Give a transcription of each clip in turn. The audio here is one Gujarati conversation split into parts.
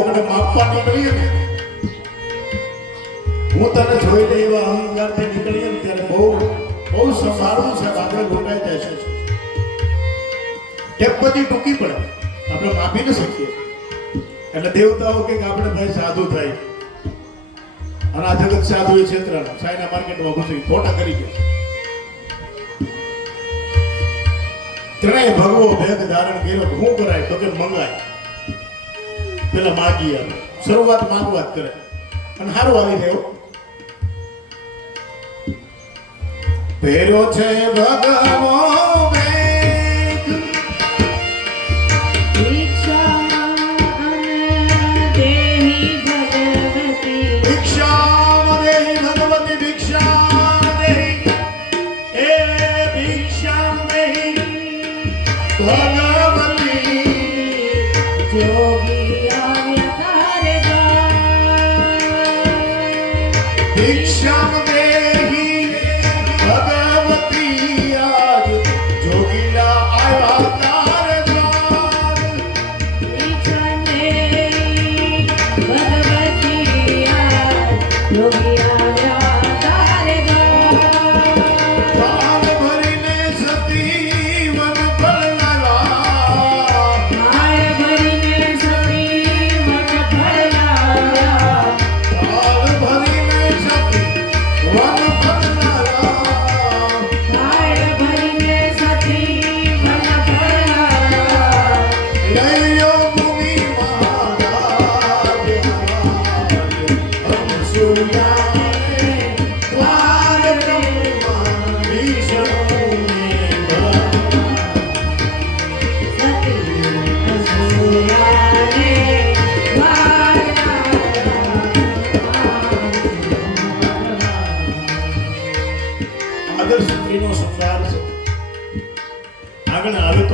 કોકને માપવા નીકળીએ ને, હું તને જોઈ લે એવા અહંકારથી નીકળીએ ને ત્યારે બહુ સંભાળવું છે, આપણે રોકાઈ જાય છે. ટેપ બધી ટૂંકી પડે, આપણે માપી ન શકીએ. એટલે દેવતાઓ કે આપણે ભાઈ સાધુ થાય, અને આ જગત સાધુ એ ક્ષેત્રમાં ચાઇના માર્કેટમાં ઘૂસી ખોટા કરી ગયા. ત્રણેય ભગવો ભેગ ધારણ કર્યો. શું કરાય તો કે મંગાય. પેલા માગી આવે, શરૂઆત માગવાત કરે અને સારું આવી ગયો. પહેર્યો છે ભગવો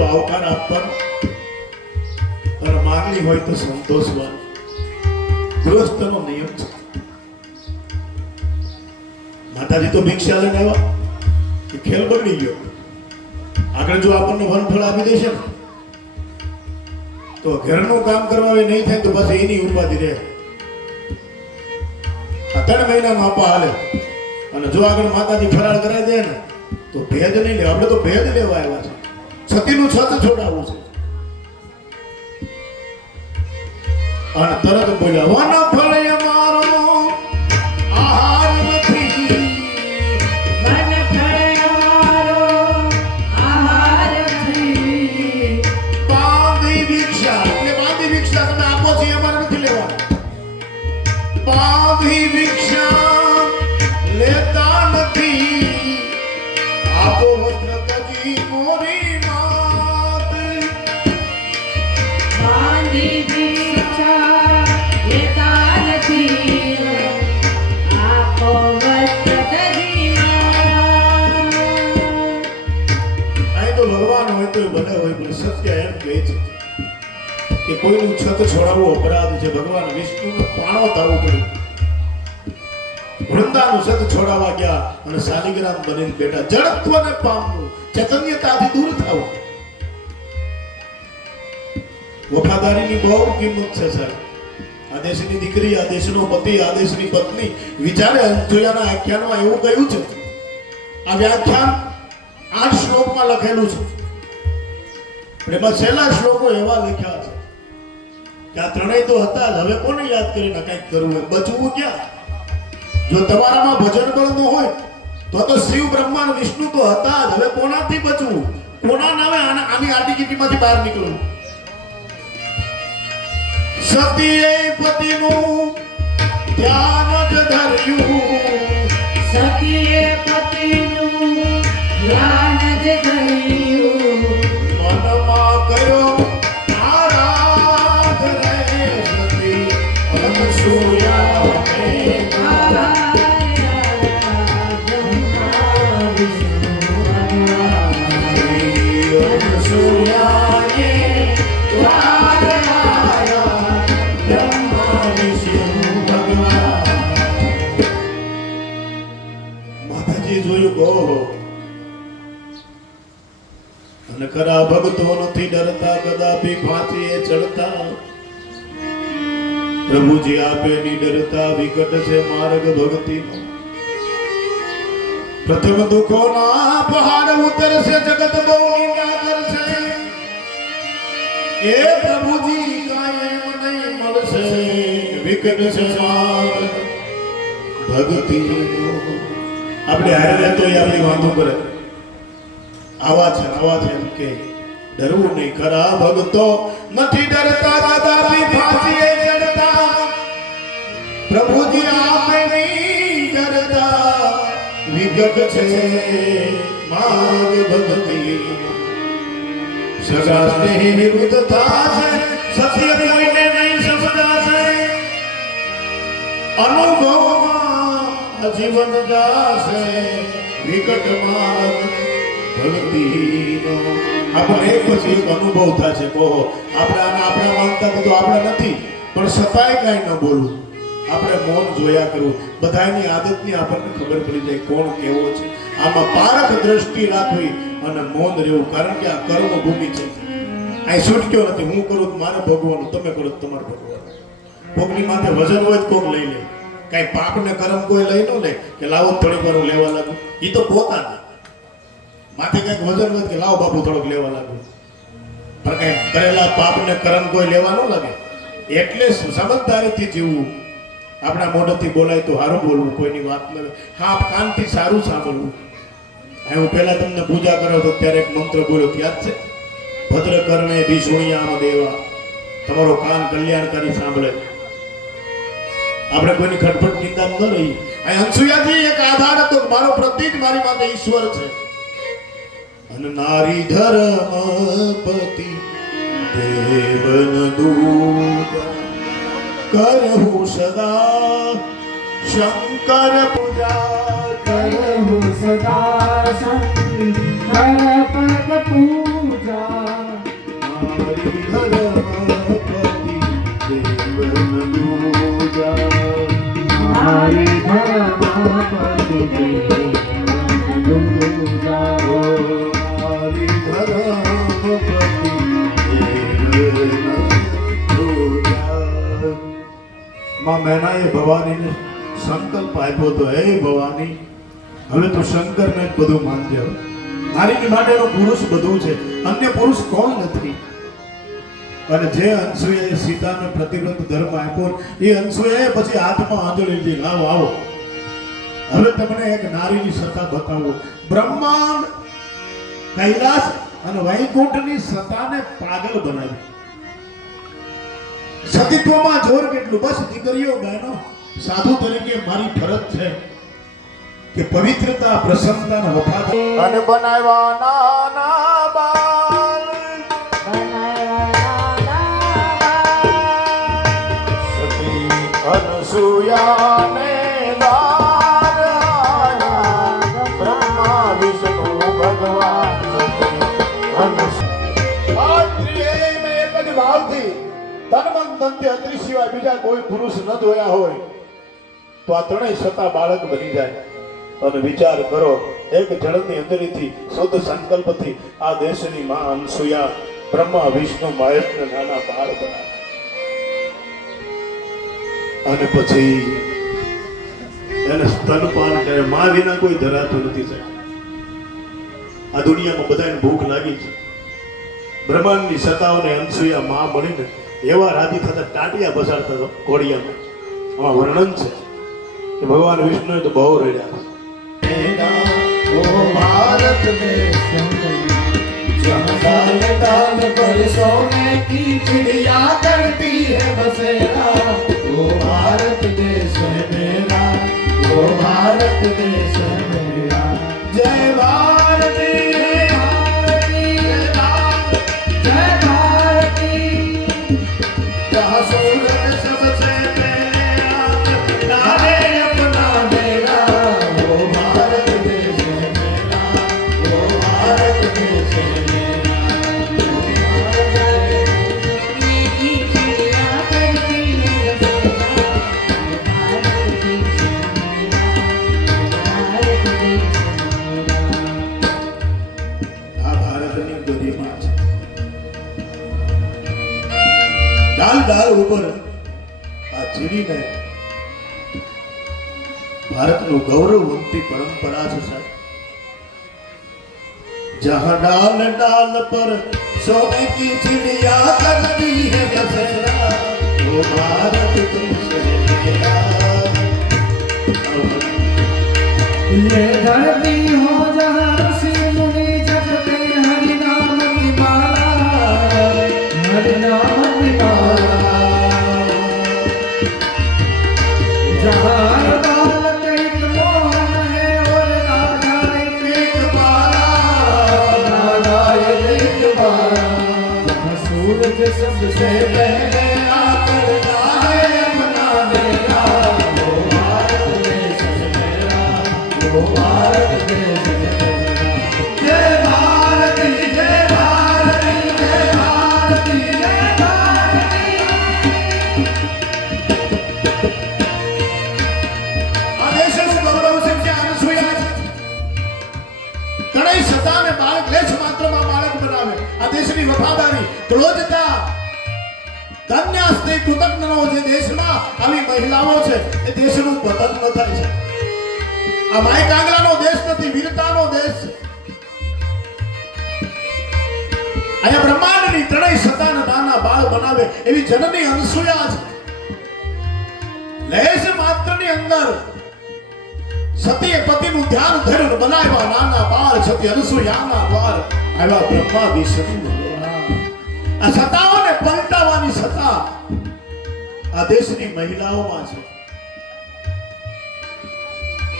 આવકાર આપવાનો અને માંગણી હોય તો સંતોષવાનો ગૃહસ્થનો નિયમ છે. માતાજી તો ભિક્ષા લઈને આવ્યા, એ ખેલ બગડી ગયો. આગળ જો આપણને વનફળ આપી દેશે ને તો ઘરનું કામ કરવા નહીં થાય તો બસ એની ઉપાધિ રહે. 3 મહિનાનો આપવા હાલે, અને જો આગળ માતાજી ફરાળ કરાવી દે ને તો ભેદ નહીં લે. આપણે તો ભેદ લેવા આવ્યા છે, સતીનું છત છોડાવવું છે. અને તરત બોલ્યા વન ફળ અમારો આહાર નથી, વન ફળ અમારો આહાર નથી. બાંધી ભિક્ષા, એટલે બાંધી ભિક્ષા તમે આપો છો અમારે નથી લેવા. બાંધી ભિક્ષા લેતા નથી, આપો વસ્ત્ર તજી મોરી કે કોઈનું છત છોડાવવું અપરાધ છે. ભગવાન વિષ્ણુનો પાણો થવું પડ્યું. વૃંદાનું છત છોડાવવા ગયા અને શાલિગ્રામ બનીને બેઠા. જડત્વને પામવું, ચૈતન્યતાથી દૂર થવું. વફાદારીની બહુ કિંમત છે સાહેબ. આ દેશની દીકરી, આ દેશનો પતિ, આ દેશની પત્ની વિચારે. અંજોયાના આખ્યાનમાં એવું કહ્યું છે, આ વ્યાખ્યાન 8 શ્લોકમાં લખેલું છે. એમાં છેલ્લા શ્લોકો એવા લખ્યા છે કે આ ત્રણેય તો હતા જ, હવે કોને યાદ કરીને કંઈક કરવું હોય? બચવું ક્યાં? જો તમારામાં ભજન બળ ન હોય તો શિવ બ્રહ્મા અને વિષ્ણુ તો હતા જ. હવે કોનાથી બચવું? કોના નામે આની આટીકીટીમાંથી બહાર નીકળવું? સતીએ પતિનું ધ્યાન જ ધર્યું, સતીએ પતિનું ધ્યાન જ ધર્યું. મનમાં કયો આરાધ રે સતી અનસૂયા અને ખરા ભક્તો નથી ડરતા, કદાપી ફાંસીએ ચડતા. પ્રભુજી આપે નિડરતા વિકટ છે માર્ગ ભક્તિનો પ્રથમ દુઃખોના પહાડ ઉતરશે જગત બહુ નિંદા કરશે એ પ્રભુજી કાયમ નહીં મળશે વિકટ છે માર્ગ ભક્તિનો આપણે હારે તો આપણી વાંધો કરે આવા છે એમ કે ડરવું નહીં ખરા ભક્તો નથી ડરતા દાદાજી ફાંસીએ ચડતા પ્રભુજી આપે નહીં ડરતા વિગત છે માર્ગ ભક્તિ સગા સ્નેહી નિવૃત્ત થાશે સત્ય કોઈને નહીં સમજાશે અનુભવમાં જીવન જાશે વિકટ માર્ગ ભક્તિનો આપણને એક પછી એક અનુભવ થશે કહો આપણા માંગતા તો આપણા નથી પણ છતાંય કાંઈ ન બોલવું આપણે મૌન જોયા કરવું બધાની આદતની આપણને ખબર પડી જાય કોણ કેવો છે આમાં પારખ દ્રષ્ટિ રાખવી અને મૌન રહેવું કારણ કે આ કર્મ ભૂમિ છે અહીં છૂટક્યો નથી હું કરું તો મારે ભોગવવાનું તમે કરો તો તમારે ભોગવવાનું કોકની માથે વજન હોય તો કોક લઈ લે કાંઈ પાપ ને કર્મ કોઈ લઈ ન લે કે લાવો થોડીક વાર હું લેવા લાગુ એ તો પોતાના માથે કંઈક વજન હોય કે લાવો બાપુ થોડોક લેવા લાગુ પણ કંઈ કરેલા પાપ ને કર્મ કોઈ લેવા ન લાગે એટલે સમજદારીથી જીવવું આપણા મોઢેથી બોલાય તો સારું બોલવું કોઈની વાત ન હા કાનથી સારું સાંભળવું હું પહેલા તમને પૂજા કરાવ તો ત્યારે એક મંત્ર બોલ્યો યાદ છે ભદ્ર કર્ણે ભીષુણિયામ દેવા તમારો કાન કલ્યાણકારી સાંભળે આપણે કોઈની ખટપટ નિંદા ન રહી અહીં અંશુયાથી એક આધાર હતો મારો પ્રતિક મારી માટે ઈશ્વર છે અને નારી ધર્મપતિ દેવન દૂત કરહુ સદા શંકર પૂજા કરહુ સદા શંકર પદ પૂજા નારી ધર્મપતિ દેવન દૂજા નારી ધર્મપતિ દેવન દૂજા નારી ધર્મપતિ દેવન દૂજા માં મેનાએ ભવાનીને સંકલ્પ આપ્યો તો હે ભવાની હવે તો શંકરને જ બધું માનજે નારીની માટેનો પુરુષ બધું છે અન્ય પુરુષ કોણ નથી અને જે અંશુએ સીતાને પ્રતિબંધ ધર્મ આપ્યો એ અંશુએ પછી હાથમાં આંજળી લીધી આવો આવો હવે તમને એક નારીની સત્તા બતાવો બ્રહ્માંડ કૈલાસ અને વૈકુંઠની સત્તાને પાગલ બનાવી સતીત્વમાં જોર કેટલું બસ દીકરીઓ બહેનો સાધુ તરીકે મારી ફરજ છે કે પવિત્રતા પ્રસન્નતા અને વફાદારી અને બનાવ્યા નાના બાલ સતી અનસુયાને દાર આયા બ્રહ્મા વિષ્ણુ ભગવાન સતી અનસુયા મેં એક જ ભાવથી તનમન તનથી અત્રિ સિવાય બીજા કોઈ પુરુષ ન જોયા હોય તો આ ત્રણેય સત્તા બાળક બની જાય અને વિચાર કરો એક જળની અંદરથી શુદ્ધ સંકલ્પથી આ દેશની માં અનસુયા બ્રહ્મા વિષ્ણુ મહેશને નાના બાળ બનાવે અને પછી એને સ્તનપાન કરે માં વિના કોઈ ધરાતું નથી સાહેબ આ દુનિયામાં બધાને ભૂખ લાગી છે બ્રહ્માંડની સત્તાઓને અનસુયા માં મળીને એવા રાજી થતા ટાટિયા બસાડતા હતો ઘોડિયામાં આમાં વર્ણન છે કે ભગવાન વિષ્ણુએ તો બહુ રડ્યા ओ भारत देश जहाँ साल ताल पर सोने की चिड़िया करती है बसेरा वो भारत देश है मेरा वो भारत देश है मेरा जय भारती जय भारती जहाँ सूरज सबसे पहले नारे अपना मेरा वो भारत देश है मेरा वो भारत देश है આ ભારતની ગરિમા છે ડાલ ડાલ ઉપર આ જીવીને ભારતનું ગૌરવવંતી પરંપરા છે સાહેબ। जहाँ डाल डाल पर सोने की चिड़िया करती है बसेरा वो भारत तुमसे मेरा। ये धरती हो जहाँ ऋषि मुनि जपते हरि नाम की माला, हरि नाम की माला। जहाँ बाल कईक मोहन है और राधा एक बाला, राधा एक बाला। जहाँ सूरज सबसे पहले आकर है अपना मेरा, वो भारत देश मेरा, वो भारत देश मेरा। जय भारती जय भारती जय भारती जय भारती। આ દેશનું ગૌરવ છે કે અનસૂયા છે। ઘણી સતાને બાળક લેશ માત્રમાં બાળક બનાવે। આ દેશની વફાદારી ક્રોધતા ધન્યાસ્તે કૃતજ્ઞનો જે દેશમાં આવી મહિલાઓ છે એ દેશનું પતન ન થાય છે। આ માય કાંગલાનો દેશ નથી, વીરતાનો દેશ છે। અહીંયા બ્રહ્માંડની ત્રણેય સતાને નાના બાળ બનાવે એવી જનની અનસૂયા છે। લેશ માત્રની અંદર સતીએ પતિનું ધ્યાન ધર્યું, બનાવ્યા નાના બાળ સતી અનસૂયાના દ્વાર આવ્યા બ્રહ્મા વિષ્ણુ। આ સતાઓને પલટાવવાની સત્તા આ દેશની મહિલાઓમાં છે।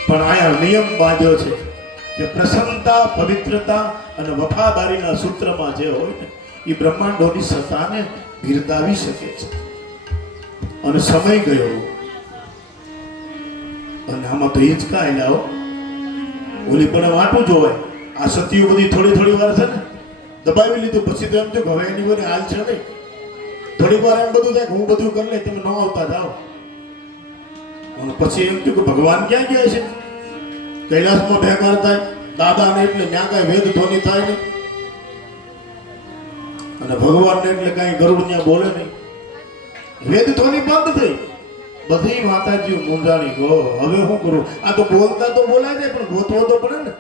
પણ આયા નિયમ બાંધ્યો છે કે પ્રસન્નતા, પવિત્રતા અને વફાદારીના સૂત્રમાં જે હોય ને એ બ્રહ્માંડોની સત્તાને બિરદાવી શકે છે। અને સમય ગયો અને આમાં તો એ જ કાંઈ લાવો ઓલી પણ વાંટું જોવાય। આ સતીઓ બધી થોડી થોડી વાર છે ને દબાવી લીધું, પછી તો એમ થયું કે હવે એની વડે હાલ છે નહીં। થોડીક વાર એમ બધું થાય કે હું બધું કરી લે, તમે ન આવતા જાઓ। અને પછી એમ થયું કે ભગવાન ક્યાં ગયા છે? કૈલાસમાં ભેગા થાય દાદાને એટલે ત્યાં કાંઈ વેદ ધ્વનિ થાય નહીં, અને ભગવાનને એટલે કાંઈ ગરુડ ત્યાં બોલે નહીં, વેદ ધ્વનિ બંધ થઈ। બધી માતાજીઓ મૂંઝાણી ગો હવે શું કરું? આ તો બોલતા તો બોલાય જાય પણ ગોતવો તો પડે ને।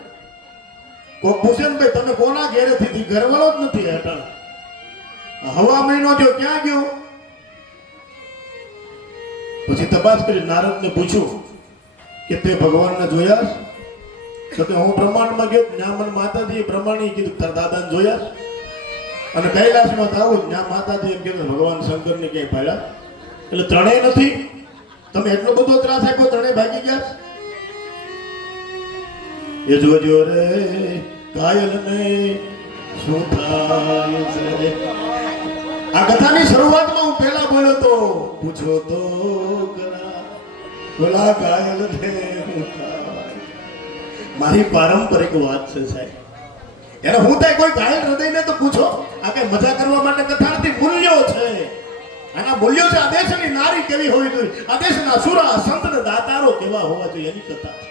કોક પૂછે ને ભાઈ તમે કોના ઘેરેથી થી? ઘરવાળો જ નથી હેઠળ। હવા મહિનો થયો ક્યાં ગયો? પછી તપાસ કરી નારદને પૂછ્યું કે તે ભગવાનને જોયા? તો કે હું બ્રહ્માંડમાં ગયો, ત્યાં મને માતાજીએ બ્રહ્માણી કીધું તારા દાદાને જોયા? અને કૈલાસમાં આવું ત્યાં માતાજી એમ કીધું ભગવાન શંકરને ક્યાંય પાડ્યા? એટલે ત્રણેય નથી। તમે એટલો બધો ત્રાસ આપ્યો, ત્રણેય ભાગી ગયા। એ જોજો રે કાયલને શું થાય છે। આ કથાની શરૂઆતમાં હું પહેલા બોલ્યો તો પૂછો તો ખરા બોલા કાયલને શું થાય। મારી પારંપરિક વાત છે સાહેબ। એને હું થાય કોઈ ઘાયલ હૃદયને તો પૂછો। આ કઈ મજા કરવા માટે કથા નથી, મૂલ્યો છે। આના મૂલ્યો છે। આ દેશની નારી કેવી હોવી જોઈએ, આ દેશના સુરા સંત ને દાતારો કેવા હોવા જોઈએ એની કથા છે।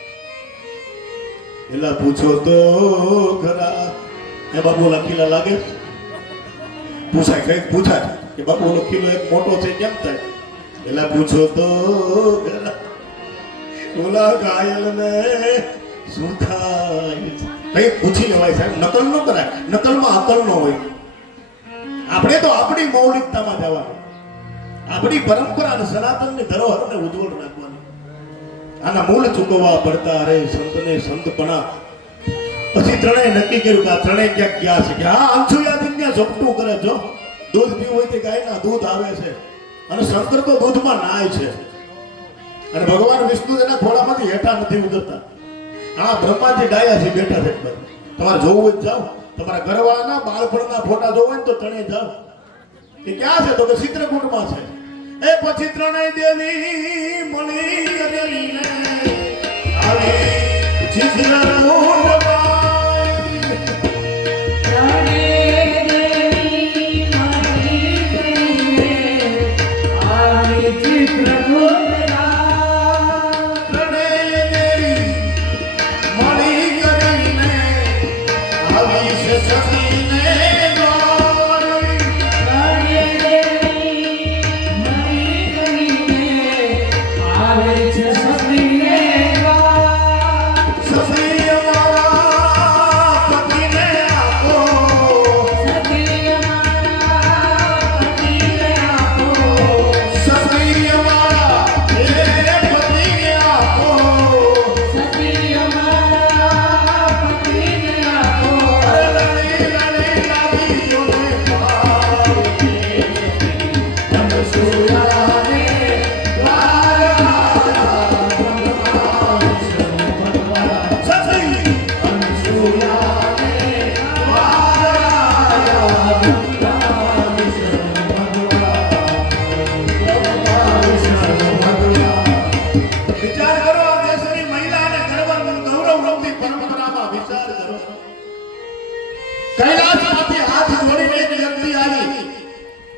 એલા પૂછો તો ખરા એ બાબુ લખીલા લાગે? પૂછાય કઈ પૂછાય કે બાબુ લખીલો એક મોટો છે કેમ થાય? એલા પૂછો તો ખરા ઓલા ઘાયલ ને શું થાય? કઈ પૂછી લેવાય સાહેબ, નકલ ન કરાય। નકલમાં અકલ ન હોય। આપણે તો આપણી મૌલિકતામાં જવાનું, આપણી પરંપરા અને સનાતનની ધરોહરને ઉજ્જવળ રાખવાની। આના મૂળ ચૂકવવા પડતા અરે સંતને સંતપણા। પછી ત્રણેય નક્કી કર્યું કે આ ત્રણેય ક્યાંક ગયા છે કે હા અનસૂયાજી ત્યાં ઝપટું કરે। જો દૂધ પીવું હોય તો ગાયના દૂધ આવે છે, અને શંકર તો દૂધમાં નાય છે, અને ભગવાન વિષ્ણુ એના ખોળામાંથી હેઠા નથી ઉતરતા। હા બ્રહ્માજી ડાયા છે, બેઠા છે। તમારે જોવું હોય જાઓ, તમારા ઘરવાળાના બાળપણના ફોટા જોવો હોય તો ત્રણેય જાઓ। એ ક્યાં છે? તો કે ચિત્રકૂટમાં છે। એ પછી ત્રણેય દેવી મળી કરીને આવી ચિત્રકૂટમાં। કૈલાસમાંથી હાથ જોડીને એક વ્યક્તિ આવી,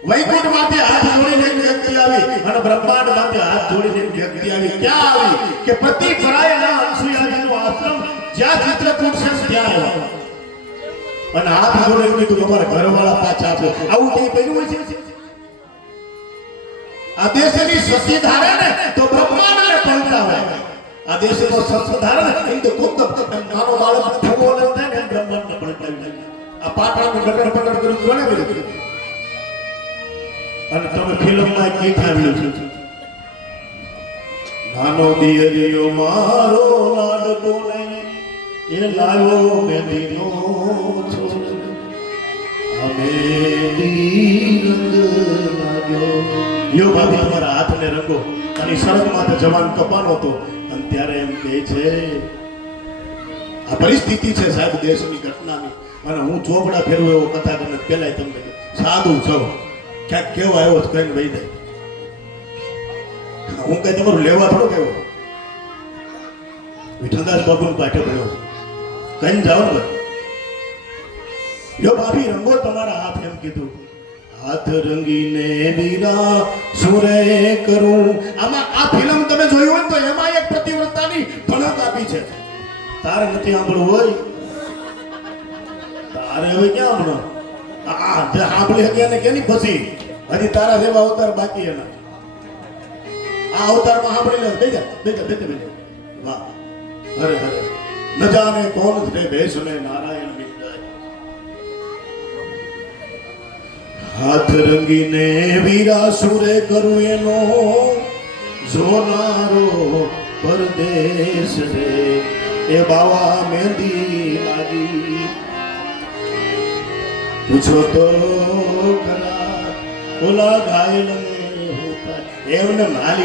વૈકુંઠમાંથી હાથ જોડીને એક વ્યક્તિ આવી અને બ્રહ્માંડમાંથી હાથ જોડીને એક વ્યક્તિ આવી. ક્યાં આવી? કે પતિ પરાયના અનસુયાજીનો આશ્રમ જ્યાં ચિત્રકૂટ છે ત્યાં આવ્યા અને હાથ જોડીને કીધું તમારા ઘરવાળા પાછા આપો. આવું કઈ બન્યું હોય છે? આ દેશની સતી ધારે ને તો બ્રહ્માંડને પલટાવે. આ દેશનો સત ધારે ને તો કોક નાનો બાળક થવો ન થાય ને બ્રહ્માંડને પલટાવી નાખે. આ પાટણનું ગટર પકડ કર્યું કોને કર્યું? અને તમે ફિલ્મમાં કી થાવ્યું છે? નાનો દિયરિયો મારો લાડકો એ લાવ્યો મેદીનો છોડ અમે રંગ લાગ્યો. યો ભાભી તમારા હાથને રંગો. અને સડકમાં તો જવાન કપાનો હતો અને ત્યારે એમ કહે છે આ પરિસ્થિતિ છે સાહેબ દેશની ઘટનાની અને હું ચોપડા ફેરવું એવો કથા કરીને પહેલા તમને સાદું છો ક્યાંક કેવો આવ્યો છે કઈને વહી જાય. હું કઈ તમારું લેવા થોડો કેવો વિઠ્ઠલદાસ બાબુનો પાઠ્ય ભણ્યો કઈ જાઓ ને યો ભાભી રંગો તમારા હાથ એમ કીધું. હાથ રંગીને વીરા સુરે કરું. આમાં આ ફિલ્મ તમે જોઈ હોય તો એમાં એક પતિવ્રતાની ભણક આપી છે. તારે નથી સાંભળવું હોય તારે હવે ક્યાં હમણાં આ જે સાંભળી હતી એને કેની ફસી હજી તારા જેવા અવતાર બાકી એના. આ અવતારમાં સાંભળી લે. બેજા બેજા બેજા બેજા વાહ હરે હરે ન જાને કોણ છે ભેષ ને નારાયણ મિટાય. હાથ રંગીને વીરા સુરે કરું એનો જોનારો પરદેશ રે એ બાવા મહેંદી લાગી. પૂછો તો ખરા ઓલા ઘાયલ એમને માલી